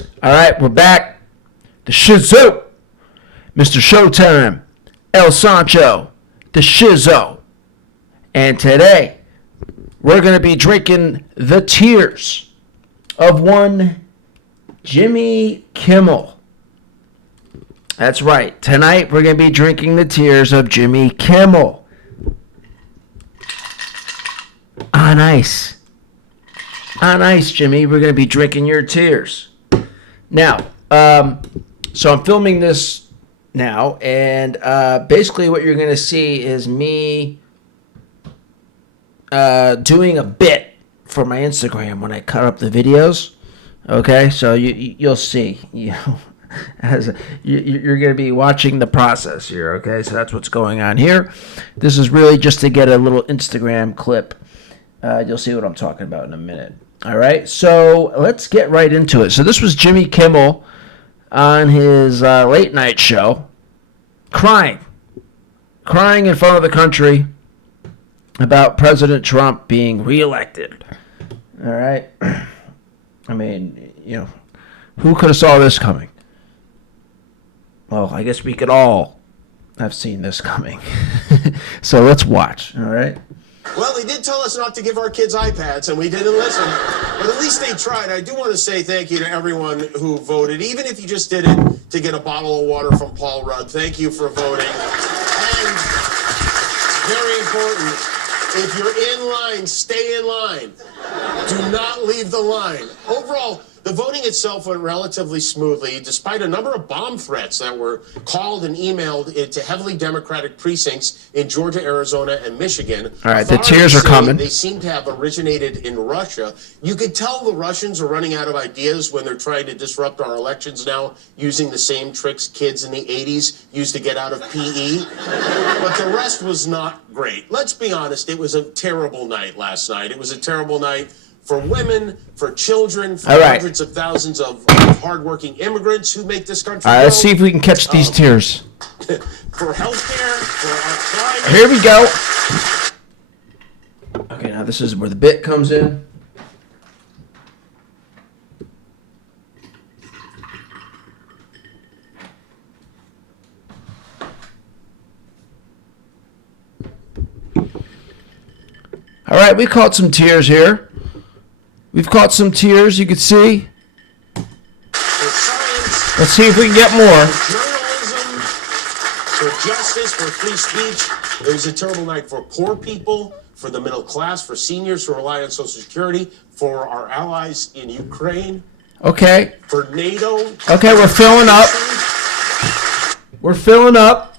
All right, we're back. The Shizow, Mr. Showtime, El Sancho, the Shizow. And today, we're going to be drinking the tears of one Jimmy Kimmel. That's right. Tonight, we're going to be drinking the tears of Jimmy Kimmel. On ice. On ice, Jimmy. We're going to be drinking your tears. Now, so I'm filming this now, and basically what you're going to see is me doing a bit for my Instagram when I cut up the videos. Okay, so you'll see. You're going to be watching the process here. Okay, so that's what's going on here. This is really just to get a little Instagram clip. You'll see what I'm talking about in a minute. All right, so let's get right into it. So this was Jimmy Kimmel on his late night show, crying in front of the country about President Trump being reelected. All right, I mean, who could have saw this coming? Well, I guess we could all have seen this coming. So let's watch. All right. Well, they did tell us not to give our kids iPads, and we didn't listen. But at least they tried. I do want to say thank you to everyone who voted, even if you just did it to get a bottle of water from Paul Rudd. Thank you for voting. And very important, if you're in line, stay in line. Do not leave the line. Overall, the voting itself went relatively smoothly, despite a number of bomb threats that were called and emailed into heavily Democratic precincts in Georgia, Arizona, and Michigan. All right, the tears are coming. They seem to have originated in Russia. You could tell the Russians are running out of ideas when they're trying to disrupt our elections now, using the same tricks kids in the 80s used to get out of PE. But the rest was not great. Let's be honest, it was a terrible night last night. It was a terrible night for women, for children, for hundreds of thousands of hardworking immigrants who make this country All right, let's see if we can catch these tears. For healthcare, for our climate. Here we go. Okay, now this is where the bit comes in. All right, we caught some tears here. We've caught some tears, you can see. Let's see if we can get more. Journalism, for justice, for free speech. It was a terrible night for poor people, for the middle class, for seniors who rely on Social Security, for our allies in Ukraine. Okay. For NATO. Okay, we're filling up. We're filling up.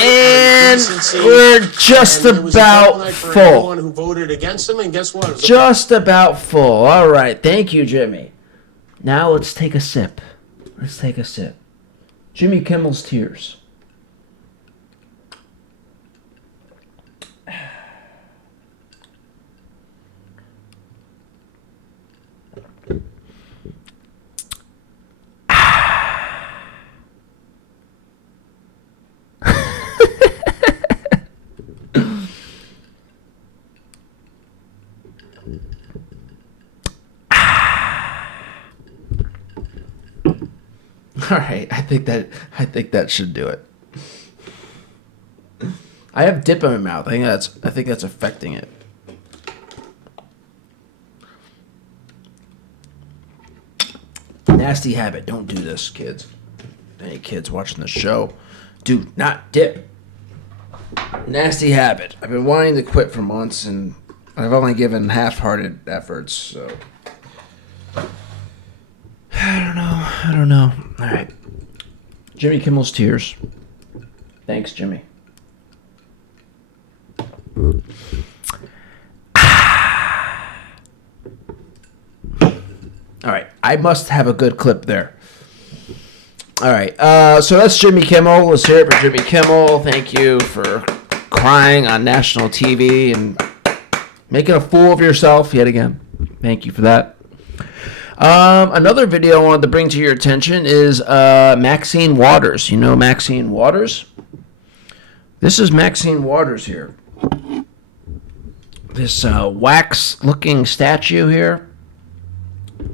And we're just about full. Who voted against him, and guess what? Just about full. All right. Thank you, Jimmy. Now let's take a sip. Let's take a sip. Jimmy Kimmel's Tears. All right, I think that should do it. I have dip in my mouth. I think that's affecting it. Nasty habit. Don't do this, kids. Any kids watching the show, do not dip. Nasty habit. I've been wanting to quit for months, and I've only given half-hearted efforts, so I don't know. All right. Jimmy Kimmel's Tears. Thanks, Jimmy. All right. I must have a good clip there. All right. So that's Jimmy Kimmel. Let's hear it for Jimmy Kimmel. Thank you for crying on national TV and making a fool of yourself yet again. Thank you for that. Another video I wanted to bring to your attention is Maxine Waters. You know Maxine Waters? This is Maxine Waters here. This wax-looking statue here.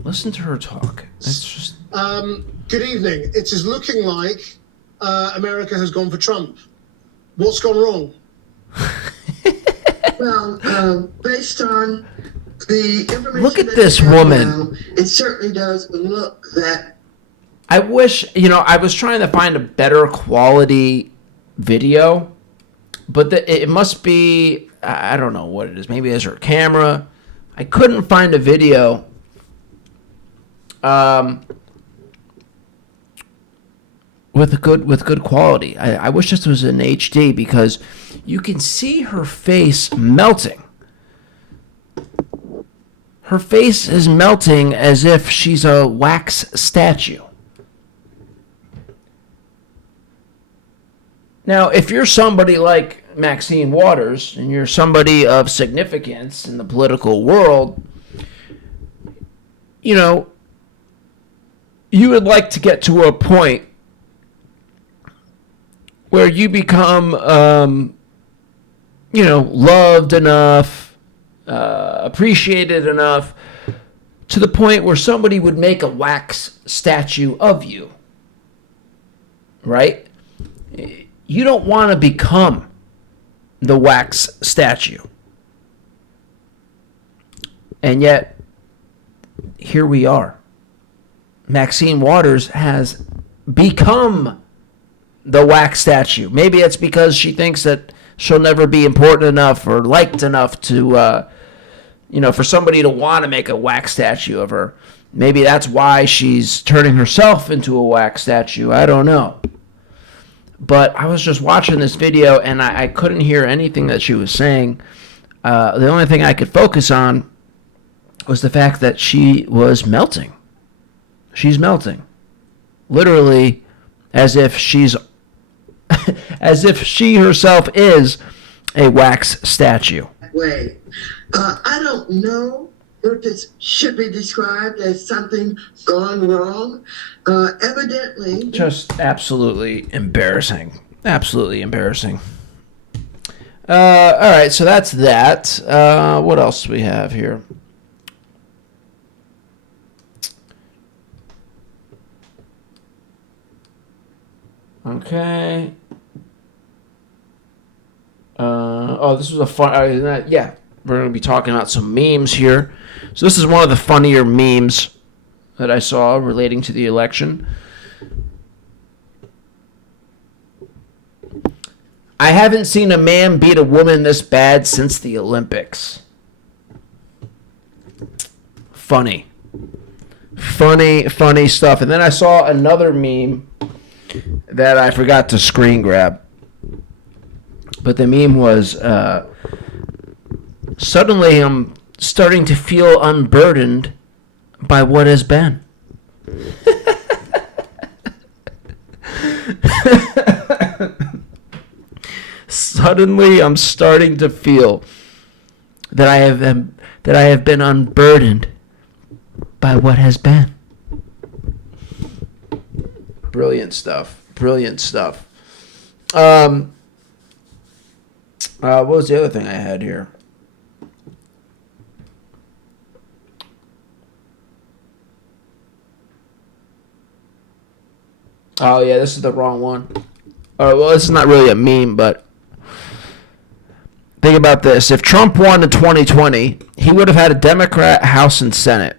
Listen to her talk. It's just... Good evening. It is looking like America has gone for Trump. What's gone wrong? Well, based on the information, look at that this we have woman. now, it certainly does look that. I wish, I was trying to find a better quality video, but it must be, I don't know what it is. Maybe it's her camera. I couldn't find a video with good quality. I wish this was in HD because you can see her face melting. Her face is melting as if she's a wax statue. Now, if you're somebody like Maxine Waters and you're somebody of significance in the political world, you would like to get to a point where you become, loved enough, appreciated enough to the point where somebody would make a wax statue of you, right? You don't want to become the wax statue. And yet, here we are. Maxine Waters has become the wax statue. Maybe it's because she thinks that she'll never be important enough or liked enough to, for somebody to want to make a wax statue of her. Maybe that's why she's turning herself into a wax statue. I don't know. But I was just watching this video and I couldn't hear anything that she was saying. The only thing I could focus on was the fact that she was melting. She's melting. Literally as if she herself is a wax statue. Way. I don't know if this should be described as something gone wrong. Evidently. Just absolutely embarrassing. Absolutely embarrassing. All right, so that's that. What else do we have here? Okay. This was a fun. Yeah, we're going to be talking about some memes here. So this is one of the funnier memes that I saw relating to the election. I haven't seen a man beat a woman this bad since the Olympics. Funny stuff. And then I saw another meme that I forgot to screen grab. But the meme was, suddenly I'm starting to feel unburdened by what has been. Suddenly I'm starting to feel that I have been unburdened by what has been. Brilliant stuff. What was the other thing I had here? Oh, yeah, this is the wrong one. Well, this is not really a meme, but think about this. If Trump won in 2020, he would have had a Democrat House and Senate.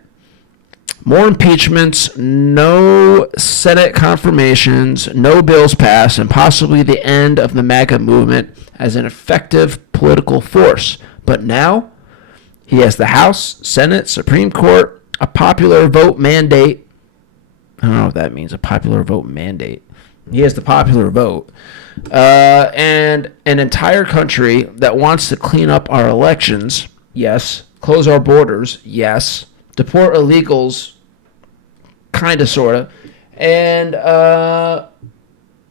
More impeachments, no Senate confirmations, no bills passed, and possibly the end of the MAGA movement as an effective political force. But now, he has the House, Senate, Supreme Court, a popular vote mandate. I don't know what that means, a popular vote mandate. He has the popular vote. And an entire country that wants to clean up our elections, yes. Close our borders, yes. Deport illegals, kind of, sort of. And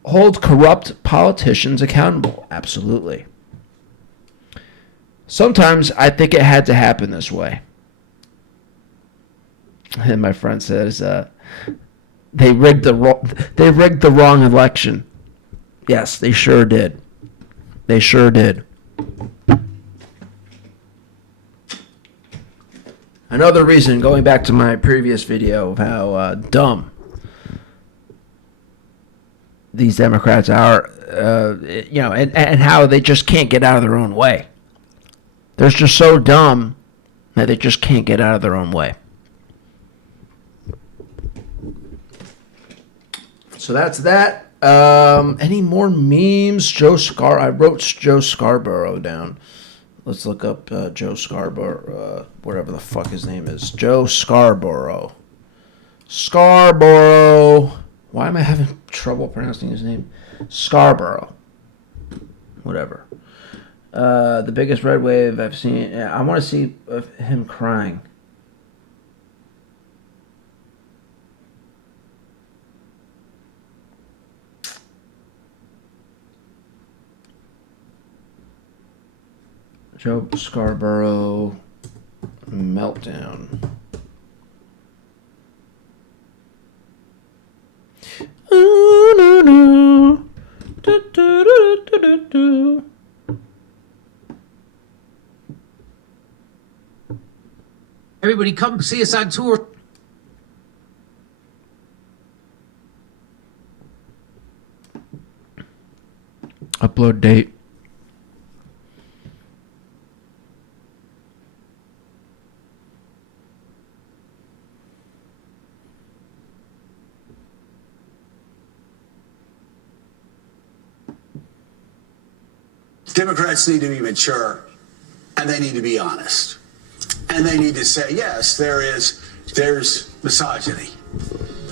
hold corrupt politicians accountable, absolutely. Sometimes I think it had to happen this way. And my friend says, they rigged the wrong election. Yes, they sure did. They sure did. Another reason, going back to my previous video of how dumb these Democrats are, and how they just can't get out of their own way. They're just so dumb that they just can't get out of their own way. So that's that. Any more memes? I wrote Joe Scarborough down. Let's look up Joe Scarborough, whatever the fuck his name is. Joe Scarborough. Scarborough. Why am I having trouble pronouncing his name? Scarborough. Whatever. The biggest red wave I've seen. I want to see him crying. Joe Scarborough meltdown. Everybody come see us on tour. Upload date. Democrats need to be mature, and they need to be honest, and they need to say, yes, there's misogyny,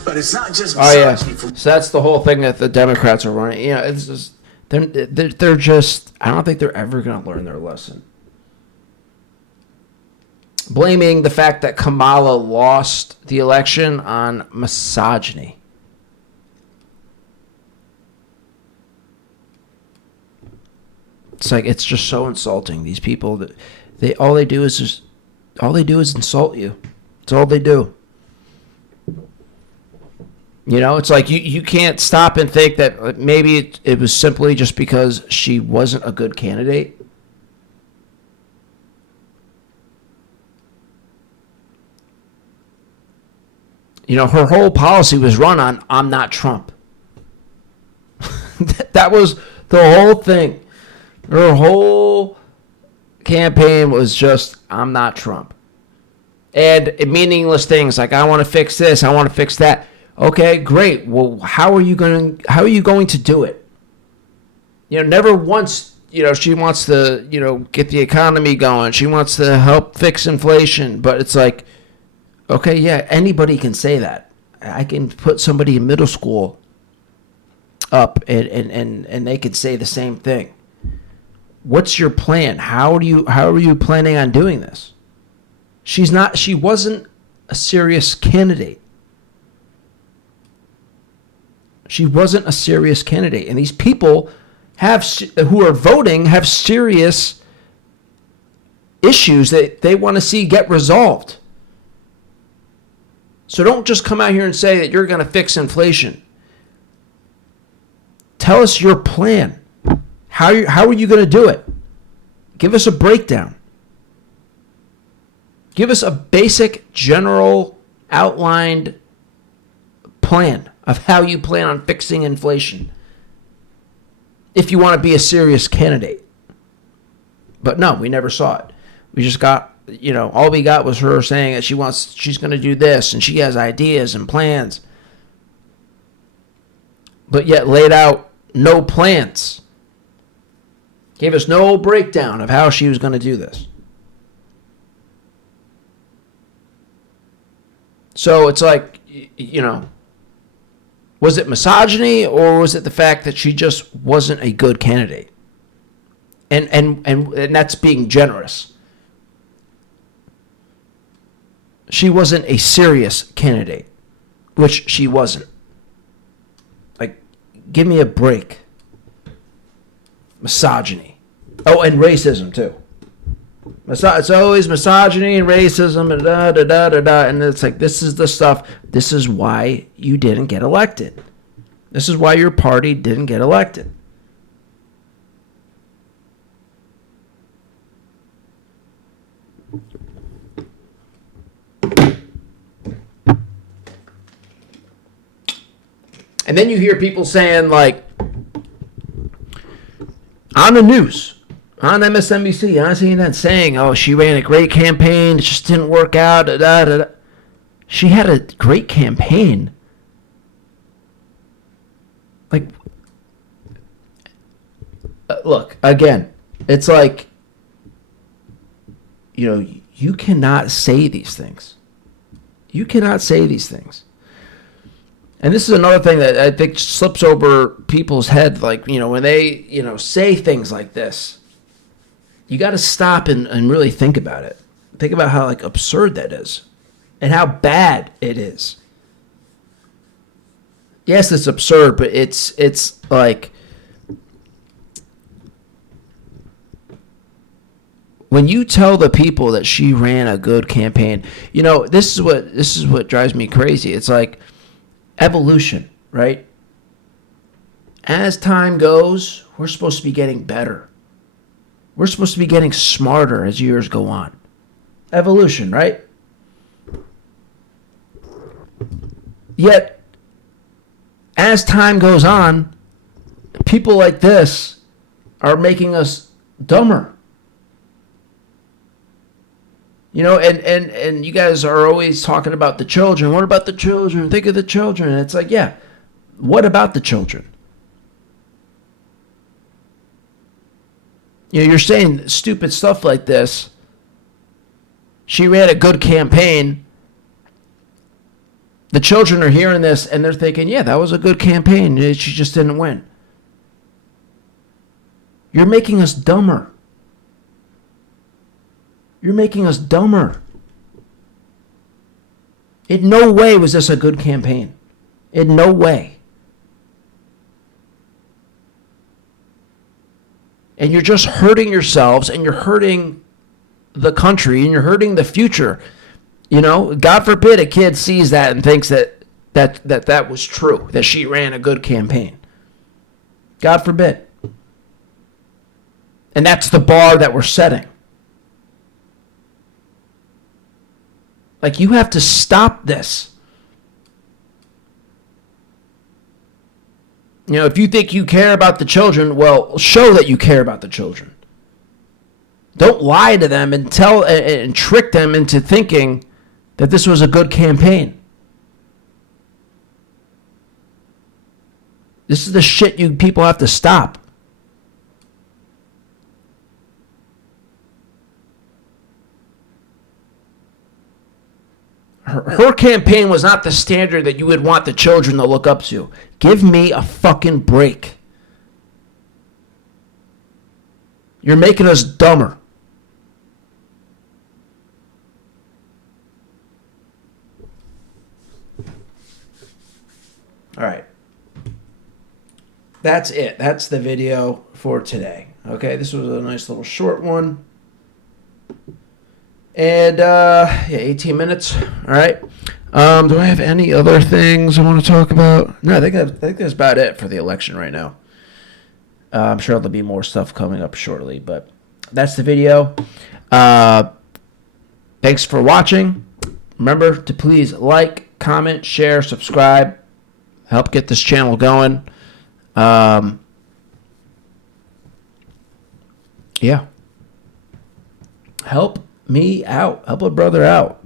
but it's not just misogyny. So that's the whole thing that the Democrats are running. It's just they're just. I don't think they're ever going to learn their lesson. Blaming the fact that Kamala lost the election on misogyny. It's like, it's just so insulting. These people, that all they do is insult you. That's all they do. It's like you can't stop and think that maybe it was simply just because she wasn't a good candidate. Her whole policy was run on, I'm not Trump. That was the whole thing. Her whole campaign was just, I'm not Trump. And meaningless things like, I want to fix this, I want to fix that. Okay, great. Well, how are you going to do it? Never once, she wants to, get the economy going. She wants to help fix inflation. But it's like, okay, yeah, anybody can say that. I can put somebody in middle school up and they could say the same thing. What's your plan? How are you planning on doing this? She wasn't a serious candidate. She wasn't a serious candidate. And these people who are voting have serious issues that they want to see get resolved. So don't just come out here and say that you're going to fix inflation. Tell us your plan. How are you going to do it? Give us a breakdown. Give us a basic, general, outlined plan of how you plan on fixing inflation if you want to be a serious candidate. But no, we never saw it. We just got, all we got was her saying that she's going to do this and she has ideas and plans. But yet laid out no plans. Gave us no breakdown of how she was going to do this. So it's like, was it misogyny or was it the fact that she just wasn't a good candidate? And that's being generous. She wasn't a serious candidate, which she wasn't. Like, give me a break. Misogyny. Oh, and racism, too. It's always misogyny and racism and da da da da da. And it's like, this is the stuff. This is why you didn't get elected. This is why your party didn't get elected. And then you hear people saying, like, on the news, on MSNBC, on CNN, saying, oh, she ran a great campaign, it just didn't work out, da, da, da. She had a great campaign. Like, look, again, it's like, you know, you cannot say these things. You cannot say these things. And this is another thing that I think slips over people's head. Like, you know, when they, you know, say things like this, you got to stop and really think about it. Think about how, like, absurd that is and how bad it is. Yes, it's absurd, but it's like, when you tell the people that she ran a good campaign, you know, this is what drives me crazy. It's like evolution, right? As time goes, we're supposed to be getting better. We're supposed to be getting smarter as years go on. Evolution, right? Yet, as time goes on, people like this are making us dumber. You know, and you guys are always talking about the children. What about the children? Think of the children. And it's like, yeah, what about the children? You know, you're saying stupid stuff like this. She ran a good campaign. The children are hearing this and they're thinking, yeah, that was a good campaign. She just didn't win. You're making us dumber. You're making us dumber. In no way was this a good campaign. In no way. And you're just hurting yourselves, and you're hurting the country, and you're hurting the future. You know, God forbid a kid sees that and thinks that was true, that she ran a good campaign. God forbid. And that's the bar that we're setting. Like, you have to stop this. You know, if you think you care about the children, well, show that you care about the children. Don't lie to them and tell and trick them into thinking that this was a good campaign. This is the shit you people have to stop. Her campaign was not the standard that you would want the children to look up to. Give me a fucking break. You're making us dumber. All right. That's it. That's the video for today. Okay, this was a nice little short one. And, yeah, 18 minutes. All right. Do I have any other things I want to talk about? No, I think that's about it for the election right now. I'm sure there'll be more stuff coming up shortly, but that's the video. Thanks for watching. Remember to please like, comment, share, subscribe. Help get this channel going. Yeah. Help me out. Help a brother out.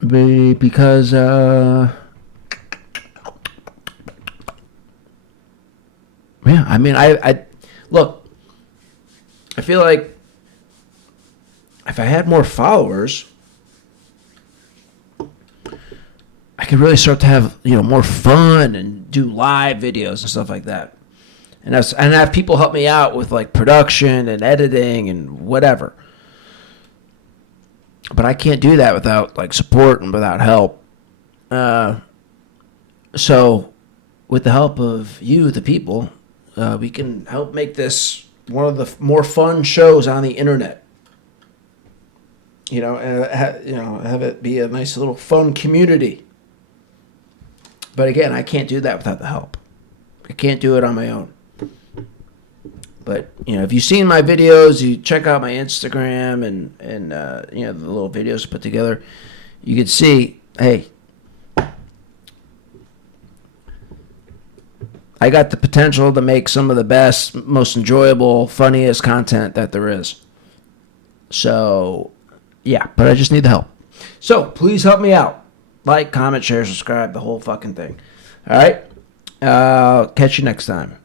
Because yeah, I mean, I look, I feel like if I had more followers, I could really start to have, you know, more fun and do live videos and stuff like that. And have people help me out with, like, production and editing and whatever. But I can't do that without, like, support and without help. So with the help of you, the people, we can help make this one of the more fun shows on the internet. Have it be a nice little fun community. But again, I can't do that without the help. I can't do it on my own. But, if you've seen my videos, you check out my Instagram and the little videos put together, you can see, hey, I got the potential to make some of the best, most enjoyable, funniest content that there is. So, yeah, but I just need the help. So, please help me out. Like, comment, share, subscribe, the whole fucking thing. All right? Catch you next time.